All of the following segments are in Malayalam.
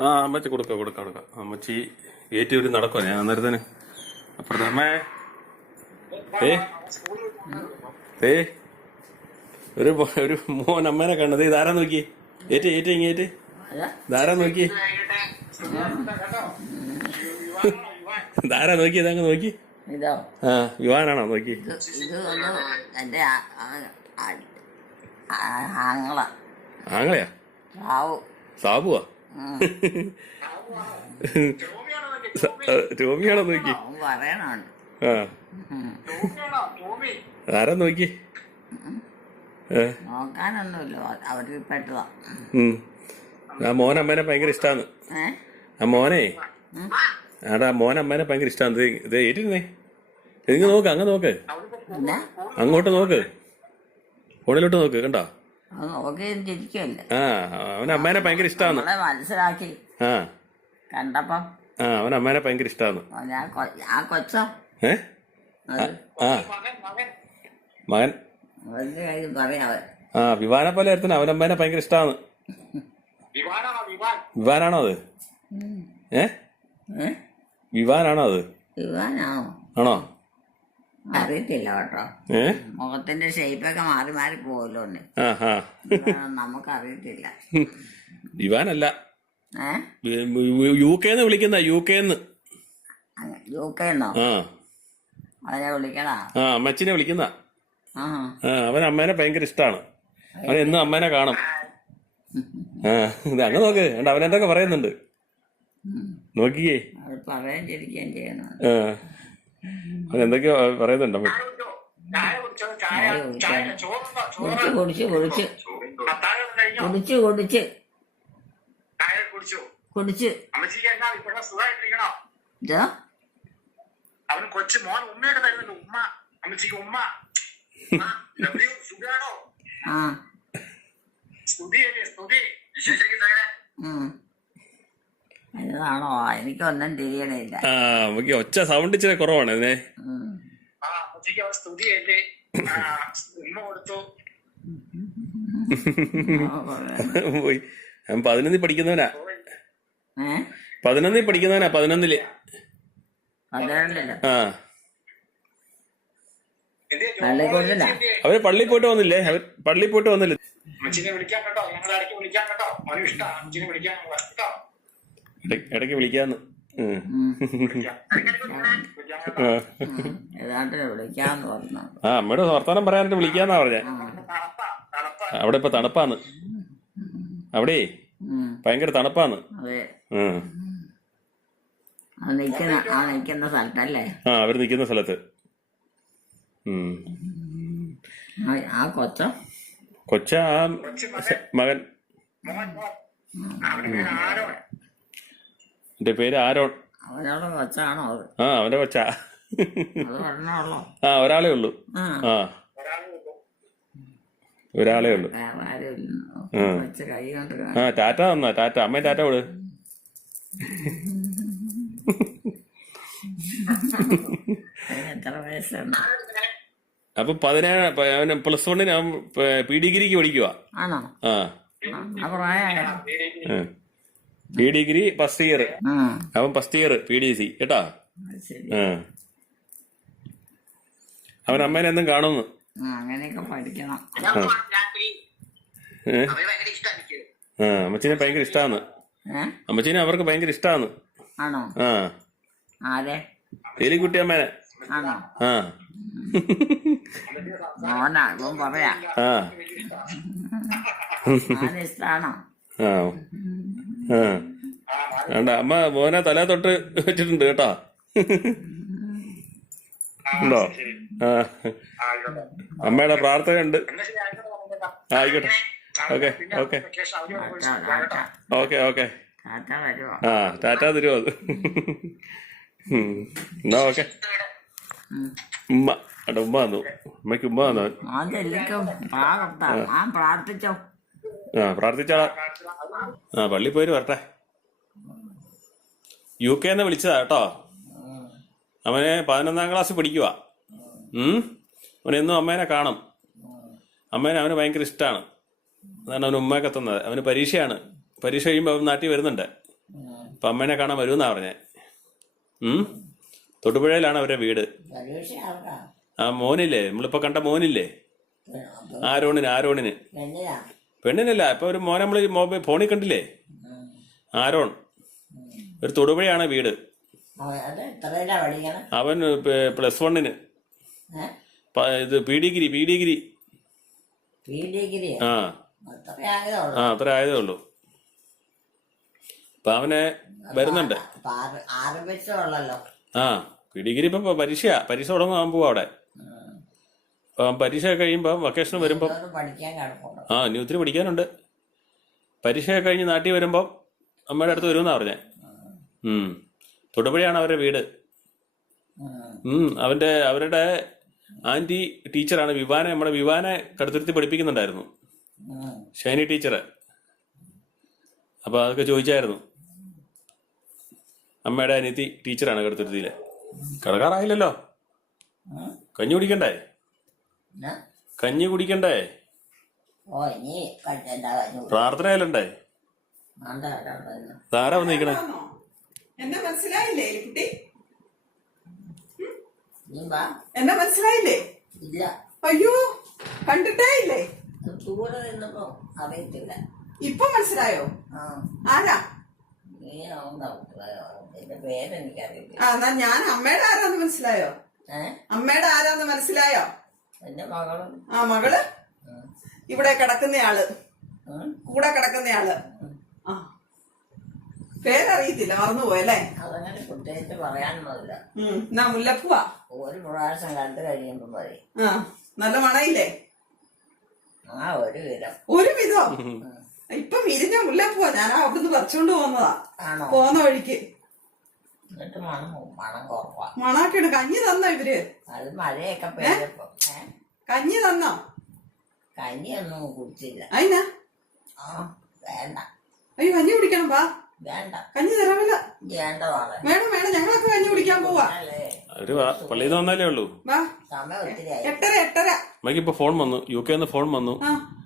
ആ അമ്മച്ചി കൊടുക്ക കൊടുക്ക കൊടുക്ക. അമ്മച്ചി ഏറ്റി ഒരു നടക്കുക ഞാൻ അന്നേരത്തിന് അപ്പുറത്തെ അമ്മേ. ഏ? ഏ? ഒരു ഒരു മോൻ അമ്മേനെ കണ്ടത്. ഇതാരാ നോക്കി ഏറ്റ് ഏറ്റ് ഇങ്ങേറ്റ് അല്ല ഇതാരാ നോക്കി ഇതാരാ നോക്കി ഇതങ്ങ് നോക്കി. ആ യുവാനാണോ നോക്കി? ആങ്ങളയാ? സാബുവാ. ടോമിയാണോ നോക്കി? ആ. ആരാ നോക്കി? ആ മോൻ അമ്മേനെ ഭയങ്കര ഇഷ്ടാന്ന്. ആ മോനെ. ആടാ മോൻ അമ്മേനെ ഭയങ്കര ഇഷ്ടാന്ന്. ദേ- ഇത് ഏറ്റിരുന്നേ. ഇതിങ്ങ് നോക്ക് അങ്ങ് നോക്ക്. അങ്ങോട്ട് നോക്ക്. ഫോണിലോട്ട് നോക്ക് കണ്ടോ? അത് ആ അവൻ അമ്മേനെ ഭയങ്കര ഇഷ്ടാന്ന്. നമ്മളെ മനസ്സിലാക്കി. ആ. കണ്ടപ്പം ആ അവൻ അമ്മേനെ ഭയങ്കര ഇഷ്ടാന്ന്. ഞാൻ കൊ- കൊച്ചോ? ഏ? ആ. മകൻ. കാര്യം ആ വിവാനെ പോലെ ആയിരുന്നു അവൻ അമ്മേനെ ഭയങ്കര ഇഷ്ടാന്ന്. വിവാനാണോ അത്? ഏ? ഏ? വിവാനാണോ അത്? ഇവാനാണോ ആണോ? അറിയത്തില്ല കേട്ടോ. മുഖത്തിന്റെ ഷേപ്പൊക്കെ മാറി മാറി പോവല്ലോ നമുക്ക് അറിയത്തില്ല ഏ? യു കെന്ന് വിളിക്കുന്ന യു കെന്ന് യു കെന്നോ അവനെ വിളിക്കണ? ആ അമ്മച്ചിനെ വിളിക്കുന്ന. അവൻ അമ്മേനെ ഭയങ്കര ഇഷ്ടാണ്. അവൻ എന്നും അമ്മേനെ കാണും. ആ ഇത് അങ്ങ് നോക്ക്. അവൻ എന്തൊക്കെ പറയുന്നുണ്ട്. നോക്കിയേ. പറയാൻ ചെയ്യണം പറയുന്നുണ്ടോ? എന്തൊക്കെയോ പറയുന്നുണ്ട് കുടിച്ച്? കുടിച്ച് കുടിച്ച് കുടിച്ച്. കുടിച്ച് അവന് കൊച്ചു മോൻ ഉമ്മയൊക്കെ തരുന്നുണ്ട്. ഉമ്മ അമ്മച്ചിക്ക് ഉമ്മ. ആ, സുഖാണോ? ആ. സ്തുതിയല്ലേ സ്തുതി വിശേഷിക്കുന്നേ ഉം. എന്നതാണോ എനിക്കൊന്നും തിരിയണില്ല. ആ നമുക്ക് ഒച്ച സൗണ്ട് ഇച്ചിരി കുറവാണ് ഇതിനെ ആ അമ്മച്ചിക്ക് അവൻ സ്തുതിയല്ലേ ആ ഉമ്മ കൊടുത്തു. ആ, പറയാം. പോയി. അവൻ പതിനൊന്നിൽ പഠിക്കുന്നവനാ. ഏ? പതിനൊന്നിൽ പഠിക്കുന്നവനാ പതിനൊന്നിൽ. ആ. എന്തേ? അവർ പള്ളി പോയിട്ട് വന്നില്ലേ? അവർ പള്ളി പോയിട്ട് വന്നില്ലേ? അമ്മച്ചിനെ വിളിക്കാൻ കേട്ടോ ഞങ്ങൾ ഇടയ്ക്ക് വിളിക്കാൻ കേട്ടോ. അവനും അമ്മച്ചിനെ വിളിക്കാൻ കേട്ടോ. ഇടയ്ക്ക് ഇടയ്ക്ക് വിളിക്കാന്ന്. ആ. ഉം. ഏതാണ്ട് വിളിക്കാന്ന് പറഞ്ഞു. ആ അമ്മയുടെ വർത്തമാനം പറയാനായിട്ട് വിളിക്കാന്നാ പറഞ്ഞേ. അവിടെ ഇപ്പൊ തണുപ്പാന്ന്. അവിടെ? ഭയങ്കര തണുപ്പാന്ന്. ആ. അവർ നിക്കുന്ന സ്ഥലത്തല്ലേ? ആ അവർ നിൽക്കുന്ന സ്ഥലത്ത്. ആ കൊച്ച? കൊച്ച ആ മകൻ മോൻ മോൻ അവന്റെ പേര് ആരോ എന്റെ പേര് ആരോൺ അവനോട് കൊച്ചാണോ അത്? ആ അവന്റെ കൊച്ച. അത് ആ ഒരാളേ ഉള്ളൂ. ആ. ആ. ഒരാളെ ഉള്ളൂ. വേറെ. കൊച്ച് കൈ കൊണ്ട് ആ. ടാറ്റ തന്നാ ടാറ്റ. അമ്മ ടാറ്റ വിട്. അതിന് എത്ര വയസ്സുണ്ട്? അപ്പൊ പതിനേഴ് പ- അവന് പ്ലസ് വണ്ണിന് അവൻ പി ഡിഗ്രിക്ക് പഠിക്കുക ആണോ? ആ. ആ പ്രായമായ? P degree first year. അവൻ first year P D C കേട്ടാ? അവൻ അമ്മേനെ എന്നും കാണുന്നു. അങ്ങനെയൊക്കെ പഠിക്കണം. ആ അമ്മച്ചിനെ ഭയങ്കര ഇഷ്ടാന്ന്. അമ്മച്ചിനെ അവർക്ക് ഭയങ്കര ഇഷ്ടാന്ന്. ആണോ? ആ. ആരെ? എലിക്കുട്ടി അമ്മേനെ. ആണോ? ആ. മോനാ ഇപ്പം പറയാ. ആ. വേണ്ട അമ്മ മോനെ തല തൊട്ട് വെച്ചിട്ടുണ്ട് കേട്ടോ. ഉണ്ടോ? ആ. അമ്മയുടെ പ്രാർത്ഥന ഉണ്ട് ആയിക്കോട്ടെ. Okay okay. Okay okay. ആ ടാറ്റ തരുമോ അത്. എന്നാ ഓക്കെ. ഉമ്മ ഉമ്മ വന്നു. ഉമ്മയ്ക്ക് ഉമ്മ വന്നു പ്രാർത്ഥിച്ചോ? ആ പ്രാർത്ഥിച്ചോളാം. ആ പള്ളി പോയിട്ട് വരട്ടെ. യു കെ എന്ന് വിളിച്ചതാ കേട്ടോ. അവന് പതിനൊന്നാം ക്ലാസ് പഠിക്കുക അവനെന്നും അമ്മേനെ കാണും. അമ്മേനെ അവന് ഭയങ്കര ഇഷ്ടമാണ് അതാണ് അവന് ഉമ്മയൊക്കെ തന്നത്. അവന് പരീക്ഷയാണ്. പരീക്ഷ കഴിയുമ്പോൾ അവൻ നാട്ടിൽ വരുന്നുണ്ട്. അപ്പം അമ്മേനെ കാണാൻ വരുമെന്നാ പറഞ്ഞേ. തൊടുപുഴയിലാണ് അവരുടെ വീട്. ആ മോനില്ലേ? നമ്മളിപ്പോ കണ്ട മോനില്ലേ? ആരോണിന് ആരോണിന്. പെണ്ണിനല്ല ഇപ്പൊ ഒരു മോനെ നമ്മൾ മൊബൈൽ ഫോണിൽ കണ്ടില്ലേ? ആരോൺ. ഒരു തൊടുപുഴയാണ് വീട്. അവൻ പ്ലസ് വണ്ണിന് ഇത് പി ഡിഗ്രി പി ഡിഗ്രി. ആ. ആ അത്ര ആയതേ ഉള്ളൂ. അപ്പൊ അവനെ വരുന്നുണ്ട്. ആ പി ഡിഗ്രി ഇപ്പൊ പരീക്ഷയാ. പരീക്ഷ തുടങ്ങാൻ പോവാ അവിടെ. പരീക്ഷ കഴിയുമ്പോ വെക്കേഷൻ വരുമ്പോ പഠിക്കാൻ ആ ഇനി ഒത്തിരി പഠിക്കാനുണ്ട്. പരീക്ഷയൊക്കെ കഴിഞ്ഞ് നാട്ടിൽ വരുമ്പോൾ അമ്മയുടെ അടുത്ത് വരുമെന്നാ പറഞ്ഞേ. ഉം. തൊടുപുഴയാണ് അവരുടെ വീട്. ഉം അവന്റെ അവരുടെ ആന്റി ടീച്ചറാണ് വിവാന നമ്മുടെ വിവാനെ കടുത്തിരുത്തി പഠിപ്പിക്കുന്നുണ്ടായിരുന്നു. ഷൈനി ടീച്ചറ്. അപ്പൊ അതൊക്കെ ചോദിച്ചായിരുന്നു. അമ്മയുടെ അനിയത്തി ടീച്ചറാണ് കടുത്തിരുത്തിയിലെ. കിടക്കാറായില്ലല്ലോ. കഞ്ഞി കുടിക്കണ്ടേ? കഞ്ഞി കുടിക്കണ്ടേ? ഓ ഇനി എന്താ കഴിഞ്ഞു പ്രാർത്ഥനയല്ലണ്ടേ ആണ്ട കേട്ടോ താരാ വന്ന് നിൽക്കണേ ആണോ? എന്നെ മനസ്സിലായില്ലേ കുട്ടി? എന്നെ മനസ്സിലായില്ലേ? ഇല്ല. അയ്യോ കണ്ടിട്ടേ ഇല്ലേ? ചൂട് നിന്നപ്പോ അറിയത്തില്ല. ഇപ്പൊ മനസ്സിലായോ? ആ. ആരാ? ആ എന്നാ ഞാൻ അമ്മയുടെ ആരാന്ന് മനസ്സിലായോ? ഏ? അമ്മയുടെ ആരാന്ന് മനസ്സിലായോ? എന്റെ മകൾ. ആ മകൾ. ഇവിടെ കിടക്കുന്നയാൾ. കൂടെ കിടക്കുന്നയാൾ. ആ. പേരറിയത്തില്ല മറന്നുപോയല്ലേ അതങ്ങനെ പ്രത്യേകിച്ച് പറയാനൊന്നുമില്ല. എന്നാ മുല്ലപ്പൂവാ. ഒരു പ്രാവശ്യം കണ്ടു കഴിയുമ്പോ മതി. ആ നല്ല മണയില്ലേ? ആ ഒരു വിധം. ഒരു വിധോ? ഇപ്പൊ വിരിഞ്ഞ മുല്ലപ്പൂവാ. ഞാൻ അവിടുന്ന് പറിച്ചോണ്ട് പോന്നതാ. ആണോ? പോന്ന വഴിക്ക്. എന്നിട്ട് മണം മണം കുറവാ. മണാക്കിട കഞ്ഞി തന്നോ ഇവർ? അത് മഴയൊക്കെ പെയ്തപ്പോ. കഞ്ഞി തന്നോ? കഞ്ഞിയൊന്നും കുടിച്ചില്ല. അതിനാ ആ വേണ്ട. അയ്യോ കഞ്ഞി കുടിക്കണം വാ. വേണ്ട. കഞ്ഞി തരാമില്ല. വേണ്ട വാളെ വേണം വേണം. ഞങ്ങളൊക്കെ കഞ്ഞി കുടിക്കാൻ പോവാ. അവർ പള്ളിയിൽ നിന്ന് വന്നാലേ ഉള്ളൂ. വാ. സമയം ഒത്തിരി ആയി. എട്ടര എട്ടര. അമ്മയ്ക്ക് ഇപ്പൊ ഫോൺ വന്നു. യു കെ ഫോൺ വന്നു. ആ.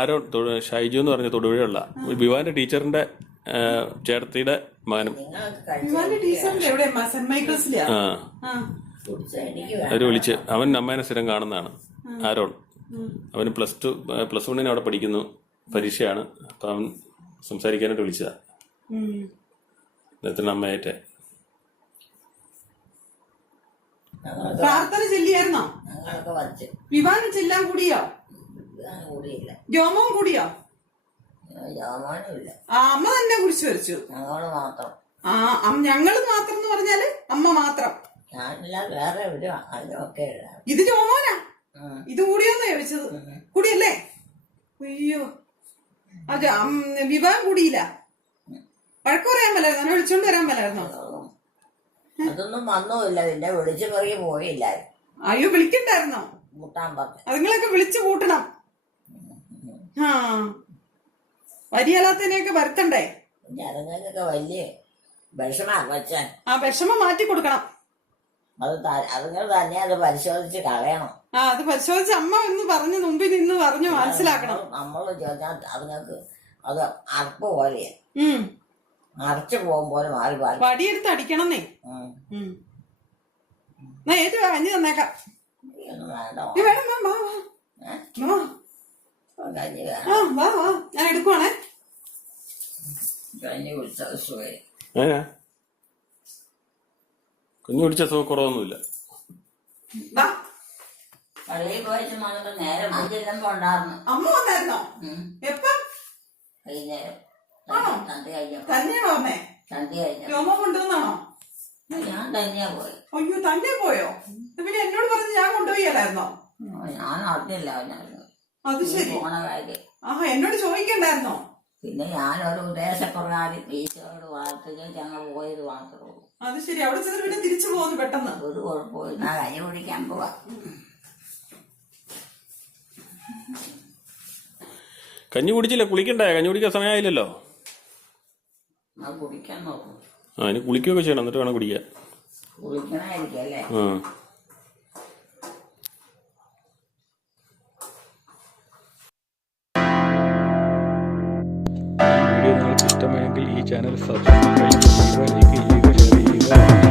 ആരോ ഷൈജു എന്ന് പറഞ്ഞ തൊടുപുഴയുള്ള വിവാന്റെ ടീച്ചറിന്റെ ചേർത്തിയുടെ മകനും. ആ. അവർ വിളിച്ച് അവൻ അമ്മേനെ സ്ഥിരം കാണുന്നതാണ്. ആരോൺ? അവന് പ്ലസ് ടു പ്ലസ് വണ്ണിന് അവിടെ പഠിക്കുന്നു. പരീക്ഷയാണ്. അപ്പൊ അവൻ സംസാരിക്കാനായിട്ട് വിളിച്ചതാ. ഉം. അദ്ദേഹത്തിന് അമ്മയായിട്ട്. പ്രാർത്ഥന ചെല്ലിയായിരുന്നോ? വിവാഹം ചെല്ലാൻ കൂടിയോ? രോമവും കൂടിയോ? ആ അമ്മ തന്നെ കുറിച്ച് വരച്ചു. മാത്രം. ആ അം- ഞങ്ങൾ മാത്രം എന്ന് പറഞ്ഞാൽ അമ്മ മാത്രം. ഇത് ജോമോനാ ഉം. ഇത് കൂടിയോന്നാ ചോദിച്ചത്. കൂടിയല്ലേ? അയ്യോ. അതെ വിവാഹം കൂടിയില്ല. വഴക്ക് പറയാൻ പറ്റായിരുന്നു വിളിച്ചോണ്ട് വരാൻ മേലായിരുന്നോ? അതൊന്നും വന്നുമില്ല. പിന്നെ വിളിച്ചു പറയും പോയില്ല അയ്യോ വിളിക്കണ്ടായിരുന്നോ? പറഞ്ഞു അതുങ്ങളൊക്കെ വിളിച്ചു കൂട്ടണം. ആ. വരിയല്ലാത്തതിനെയൊക്കെ വരുത്തണ്ടേ? വിഷമ അതുങ്ങൾക്കൊക്കെ വലിയ ആ വിഷമം മാറ്റി കൊടുക്കണം അത് അതുങ്ങൾ തന്നെ അത് പരിശോധിച്ച് കളയണം. ആ അത് പരിശോധിച്ച് അമ്മ ഒന്ന് പറഞ്ഞു മുമ്പിൽ നിന്ന് പറഞ്ഞു മനസ്സിലാക്കണം. നമ്മൾ ചോദിച്ചാൽ അതുങ്ങൾക്ക് അത് അറപ്പ് പോലെയാ. അടച്ചു അറച്ചു പോകും പോലെ മാറി മാറി. വടിയെടുത്ത് അടിക്കണമെന്നേ. ഉം. എന്നാ ഏറ്റു വാ, കഞ്ഞി തന്നേക്കാം. വേണം വേണം, വാ ആ വാ വാ. ഞാൻ എടുക്കുവാണേ. കഞ്ഞി കുടിച്ച സുഖം. കുഞ്ഞു സുഖക്കുറവൊന്നുമില്ല. പള്ളിയിൽ പോയിട്ട് വന്നിട്ട് നേരെ മുഞ്ചിരുന്നപ്പോ ഉണ്ടായിരുന്നു അമ്മ വന്നായിരുന്നോ. എപ്പം? വൈകുന്നേരം? സന്ധ്യ കഴിഞ്ഞപ്പോ. തന്നെയാണോ അമ്മേ? സന്ധ്യ കഴിഞ്ഞപ്പോ. രോമം കൊണ്ടുവന്നാണോ? ഞാൻ തന്നെയാ പോയി അയ്യോ തന്നെ പോയോ? പിന്നെ എന്നോട് പറഞ്ഞ് ഞാൻ കൊണ്ടുപോയല്ലായിരുന്നോ? ഞാൻ അറിഞ്ഞില്ല അത് ശരി. പോണ കാര്യം. ആഹാ എന്നോട് ചോദിക്കണ്ടായിരുന്നോ? പിന്നെ ഞാനൊരു ഉദ്ദേശപ്രകാരം ഈശോയോട് പ്രാർത്ഥിച്ച് ഞങ്ങൾ പോയത് മാത്രമേ ഉള്ളൂ. അത് ശരി. അവിടെ ചെന്ന് പിന്നെ തിരിച്ചു പോകുന്നു പെട്ടെന്ന്. ഒരു കുഴപ്പമില്ല ഞാൻ പിടിക്കാൻ പോവാ. കഞ്ഞി കുടിച്ചില്ല? കുളിക്കണ്ടേ? കഞ്ഞി കുടിക്കാൻ സമയമായില്ലല്ലോ ആ ഇനി കുളിക്കുകയൊക്കെ ചെയ്യണം. എന്നിട്ട് വേണം കുടിക്കാൻ. ആ. ഇഷ്ടമായെങ്കിൽ ഈ ചാനൽ സബ്സ്ക്രൈബ് ചെയ്യുക ചെയ്യുക.